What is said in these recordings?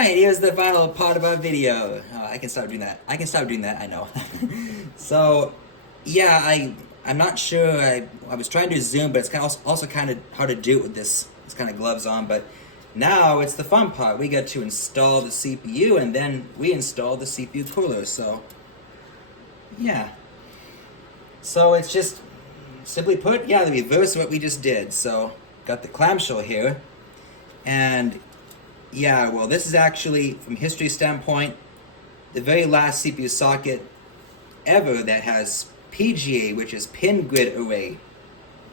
Alright, here's the final part of our video. Oh, I can stop doing that. I know. So, yeah, I'm not sure. I was trying to zoom, but it's also kind of hard to do it with this kind of gloves on. But now it's the fun part. We get to install the CPU, and then we install the CPU cooler. So, yeah. So it's just, simply put, yeah, the reverse of what we just did. So, got the clamshell here, and yeah, well, this is actually, from history standpoint, the very last CPU socket ever that has PGA, which is pin grid array.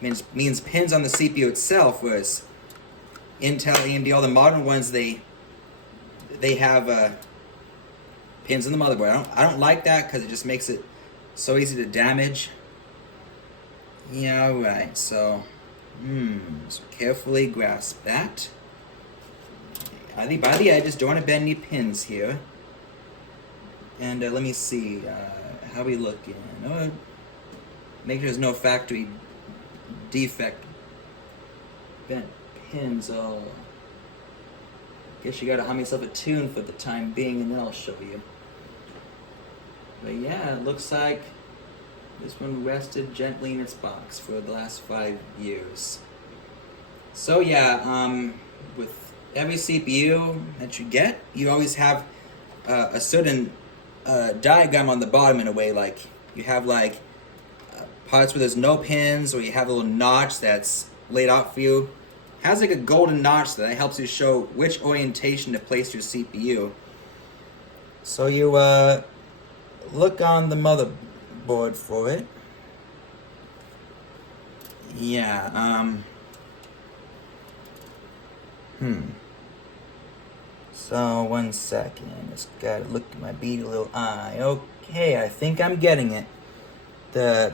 Means pins on the CPU itself, whereas Intel, AMD, all the modern ones, they have pins in the motherboard. I don't like that because it just makes it so easy to damage. Yeah, right. So carefully grasp that. By the edges, don't want to bend any pins here. And let me see, how we looking? Make sure there's no factory defect bent pins. Oh, guess you gotta hum yourself a tune for the time being, and then I'll show you. But yeah, it looks like this one rested gently in its box for the last 5 years. So yeah, with every CPU that you get, you always have a certain diagram on the bottom, in a way. Like you have like parts where there's no pins, or you have a little notch that's laid out for you. It has like a golden notch that helps you show which orientation to place your CPU. So you look on the motherboard for it. Yeah, So, 1 second. Just gotta look at my beady little eye. Okay, I think I'm getting it. The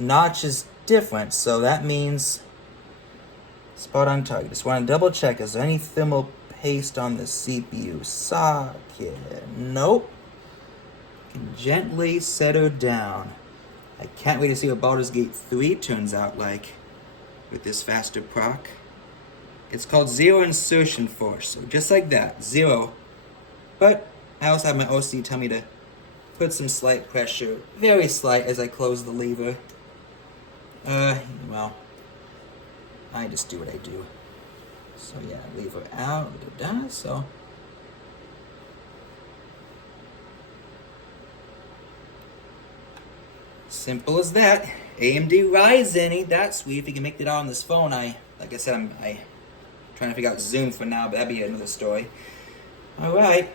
notch is different, so that means spot on target. Just want to double check. Is there any thermal paste on the CPU socket? Nope. Can gently set her down. I can't wait to see what Baldur's Gate 3 turns out like with this faster proc. It's called zero insertion force, so just like that, zero. But I also have my OC tell me to put some slight pressure, very slight, as I close the lever. Well, I just do what I do. So yeah, lever out, so. Simple as that. AMD Ryzen, ain't that sweet? If you can make it out on this phone, like I said, I'm trying to figure out Zoom for now, but that'd be another story. Alright.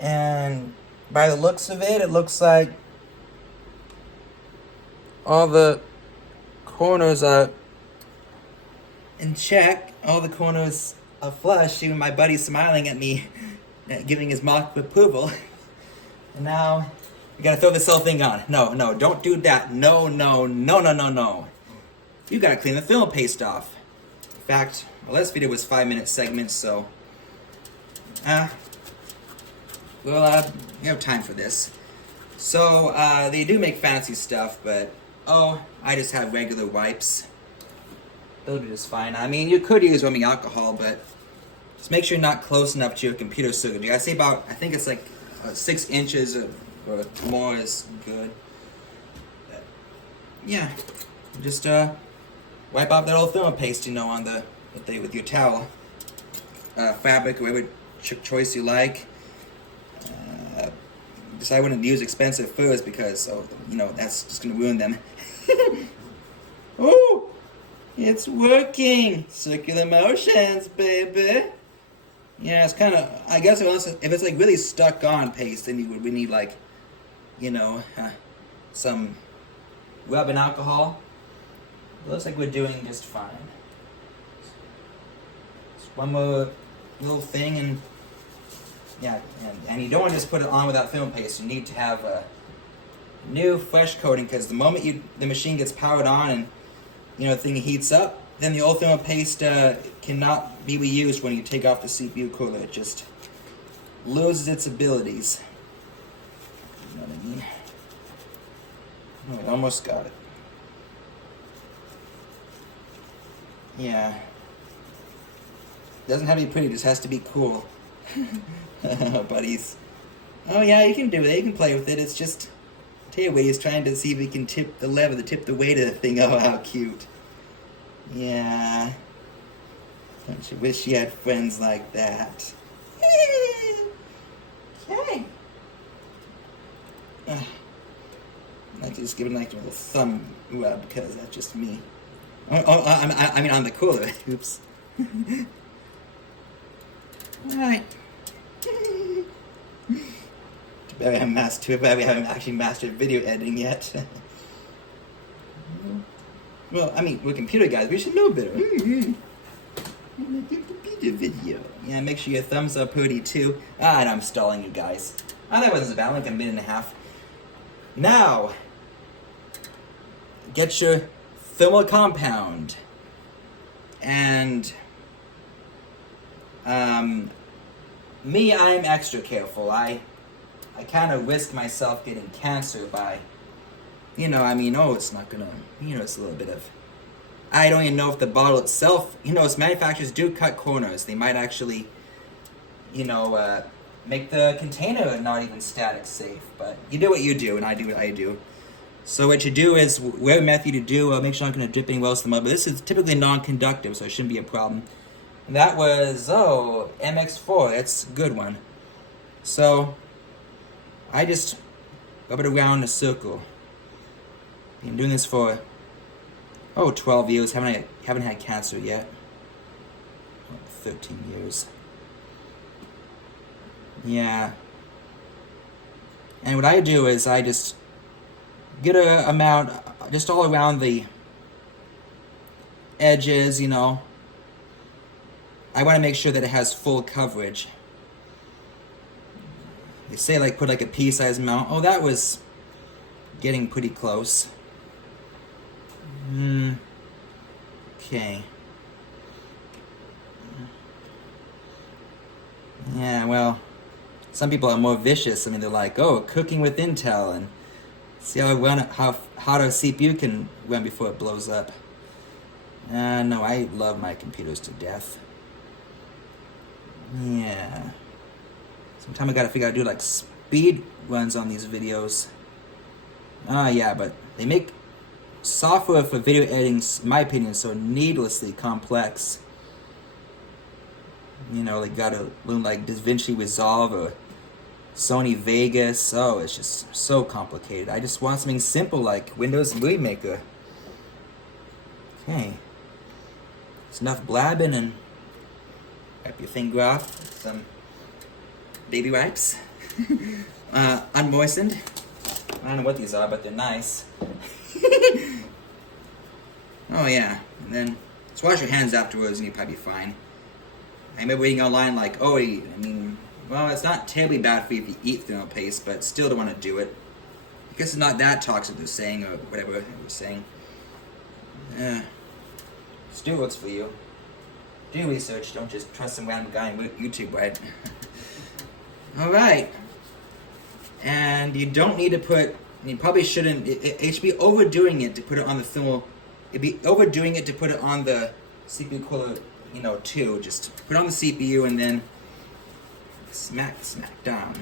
And by the looks of it, it looks like all the corners are in check. All the corners are flush. Even my buddy's smiling at me, giving his mock approval. And now we gotta throw this whole thing on. No, don't do that. No. You gotta clean the thermal paste off. In fact, my last video was 5-minute segments, so we have time for this. So they do make fancy stuff, but I just have regular wipes. They'll do just fine. I mean, you could use rubbing alcohol, but just make sure you're not close enough to your computer circuitry. I think it's like 6 inches or more is good. Yeah, just wipe off that old thermal paste, on with your towel, fabric, whatever choice you like. I wouldn't use expensive furs because, that's just gonna ruin them. Oh, it's working. Circular motions, baby. Yeah, it's kind of. I guess if it's like really stuck on paste, then we need like, some rubbing alcohol. It looks like we're doing just fine. Just one more little thing, and yeah, and you don't want to just put it on without film paste. You need to have a new fresh coating, because the moment the machine gets powered on and the thing heats up, then the old thermal paste cannot be reused when you take off the CPU cooler. It just loses its abilities. You know what I mean? Oh, we almost got it. Yeah. Doesn't have to be pretty, it just has to be cool. Buddies. Oh yeah, you can do it. You can play with it. It's just tell you what, he's trying to see if he can tip the lever to tip the weight of the thing. Oh, how cute. Yeah. Don't you wish you had friends like that? Okay. I like to just give it like a little thumb rub because that's just me. I mean on the cooler. Oops. Alright. Too bad we haven't actually mastered video editing yet. Well, I mean, we're computer guys. We should know better. Computer video. Yeah, make sure your thumbs up hoodie too. And I'm stalling you guys. That wasn't so bad. Like a minute and a half. Now, get your thermal compound. And me, I'm extra careful. I kind of risk myself getting cancer by, it's not gonna, it's a little bit of, I don't even know if the bottle itself, manufacturers do cut corners. They might actually, make the container not even static safe. But you do what you do, and I do what I do. So what you do is, whatever method you do, make sure I'm not going to drip anywhere else in the mud. But this is typically non-conductive, so it shouldn't be a problem. And that was, MX4. That's a good one. So, I just rub it around in a circle. Been doing this for, 12 years. Haven't had cancer yet. 13 years. Yeah. And what I do is I just get a amount just all around the edges, I want to make sure that it has full coverage. They say put a pea-sized amount. Oh, that was getting pretty close. Okay. Yeah, well, some people are more vicious. I mean, they're like, cooking with Intel and see how hot a CPU can run before it blows up. No, I love my computers to death. Yeah. Sometime I gotta figure out how to do speed runs on these videos. Yeah, but they make software for video editing, in my opinion, so needlessly complex. They gotta learn DaVinci Resolve or Sony Vegas. It's just so complicated. I just want something simple like Windows Movie Maker. Okay. It's enough blabbing, and wipe your finger off with some baby wipes. Unmoistened. I don't know what these are, but they're nice. Oh yeah, and then just wash your hands afterwards and you'll probably be fine. I remember reading online it's not terribly bad for you if you eat thermal paste, but still don't want to do it. I guess it's not that toxic, they're saying, or whatever it was saying. Just do what works for you. Do research, don't just trust some random guy on YouTube, right? Alright. And you don't need to put, you probably shouldn't, it should be overdoing it to put it on the thermal, it'd be overdoing it to put it on the CPU cooler, too. Just put it on the CPU and then smack down.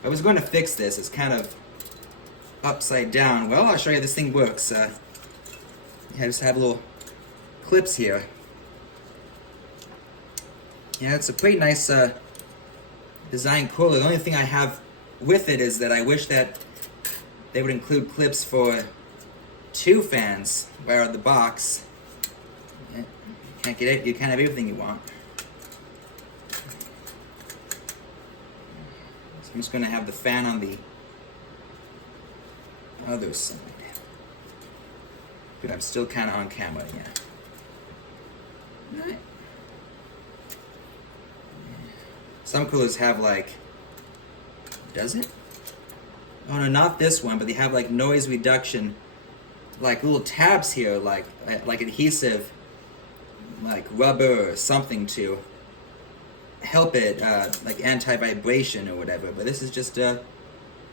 If I was going to fix this, it's kind of upside down. Well, I'll show you how this thing works. I just have little clips here. Yeah, it's a pretty nice design cooler. The only thing I have with it is that I wish that they would include clips for 2 fans right out of the box. You can't get it. You can't have everything you want. So I'm just going to have the fan on the other side. But I'm still kind of on camera, yeah. Alright. Some coolers have does it? Oh no, not this one, but they have noise reduction, little tabs here, like adhesive, rubber or something to help it, anti-vibration or whatever. But this is just a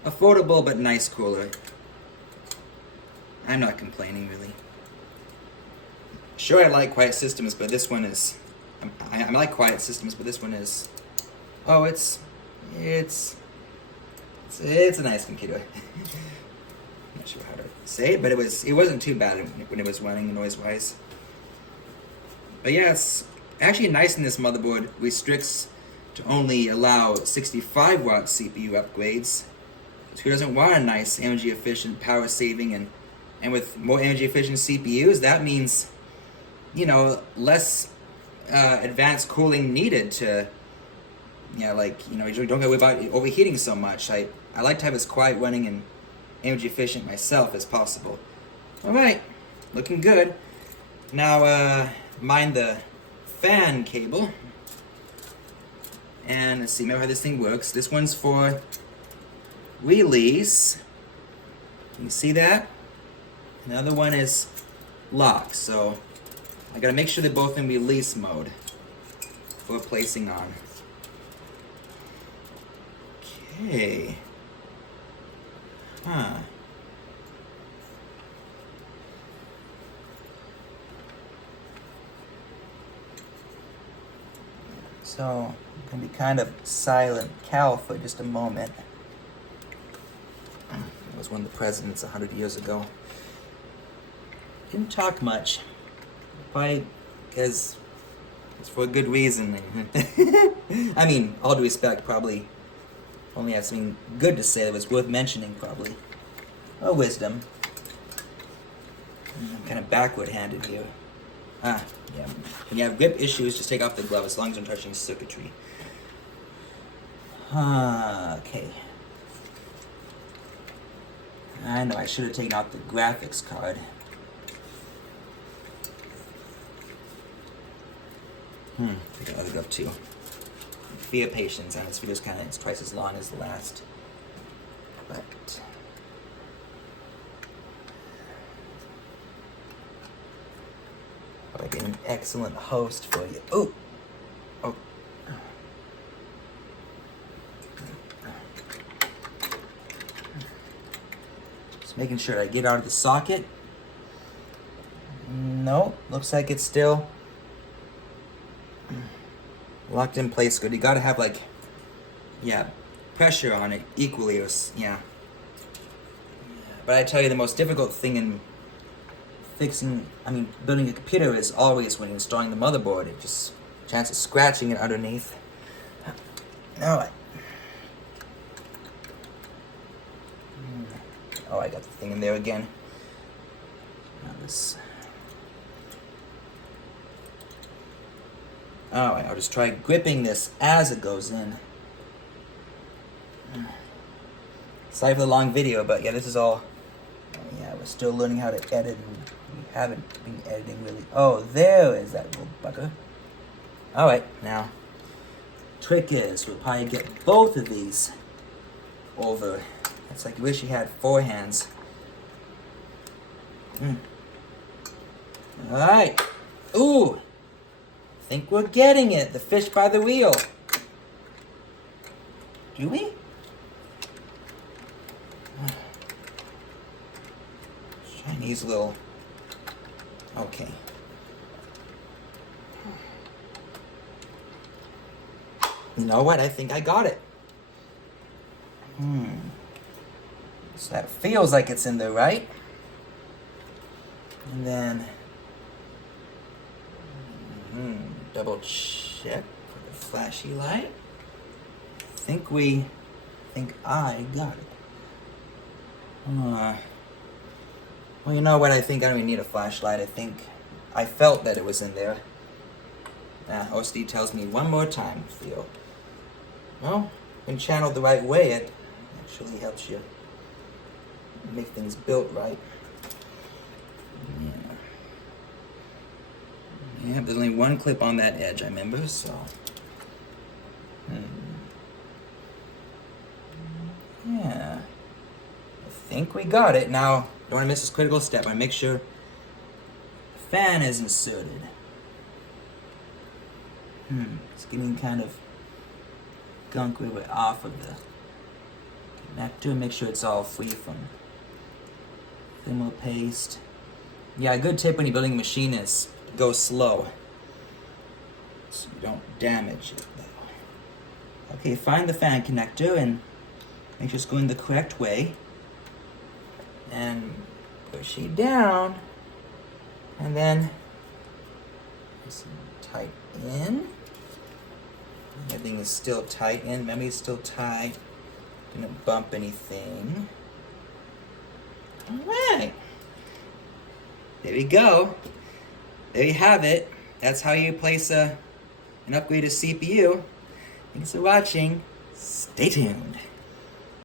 affordable but nice cooler. I'm not complaining really. Sure, I like quiet systems, but this one is. I like quiet systems, but this one is Oh, it's a nice computer. I'm not sure how to say it, but it wasn't too bad when it was running noise-wise. But yeah, it's actually nice in this motherboard. Restricts to only allow 65 watt CPU upgrades. So who doesn't want a nice energy efficient, power saving, and with more energy efficient CPUs, that means, you know, less advanced cooling needed to, yeah, like, you know, you don't worry about overheating so much. I like to have as quiet running and energy efficient myself as possible. All right, looking good. Now, mind the fan cable. And let's see, remember how this thing works. This one's for release. Can you see that? Another one is lock. So I gotta make sure they're both in release mode for placing on. Okay. Huh. So I'm gonna be kind of silent Cal for just a moment. It was one of the presidents 100 years ago. Didn't talk much. Probably because it's for a good reason. I mean, all due respect, probably only had something good to say that was worth mentioning, probably. Or wisdom. I'm kind of backward-handed here. Yeah. When you have grip issues, just take off the glove as long as you're touching circuitry. Okay. I know, I should have taken out the graphics card. Take another glove too. For your patience, and this video's it's twice as long as the last. But I've been an excellent host for you. Oh! Just making sure I get out of the socket. No, looks like it's still locked in place good. You gotta have pressure on it equally, But I tell you, the most difficult thing in building a computer is always when installing the motherboard. It just, chance of scratching it underneath. Alright. Oh, I got the thing in there again. Now this. Alright, I'll just try gripping this as it goes in. Sorry for the long video, but yeah, this is all. We're still learning how to edit, and we haven't been editing really. Oh, there is that little bugger. Alright, now, trick is, we'll probably get both of these over. It's like you wish you had 4 hands. Alright. Ooh! Think we're getting it. The fish by the wheel. Do we? Chinese little. Okay. You know what? I think I got it. So that feels like it's in there, right? And then double check for the flashy light. I think I got it. Well, you know what? I think I don't even need a flashlight. I think I felt that it was in there. OCD tells me one more time, Theo. Well, when channeled the right way, it actually helps you make things built right. Yeah, there's only one clip on that edge, I remember, so. Yeah. I think we got it. Now, don't want to miss this critical step. I make sure the fan is inserted. It's getting kind of gunk way off of the connector. Make sure it's all free from thermal paste. Yeah, a good tip when you're building a machine is go slow, so you don't damage it though. Okay, find the fan connector and make sure it's going the correct way. And push it down. And then just tight in. Everything is still tight in. Memory is still tight. Didn't bump anything. Alright. There we go. There you have it. That's how you place an upgraded CPU. Thanks for watching. Stay tuned.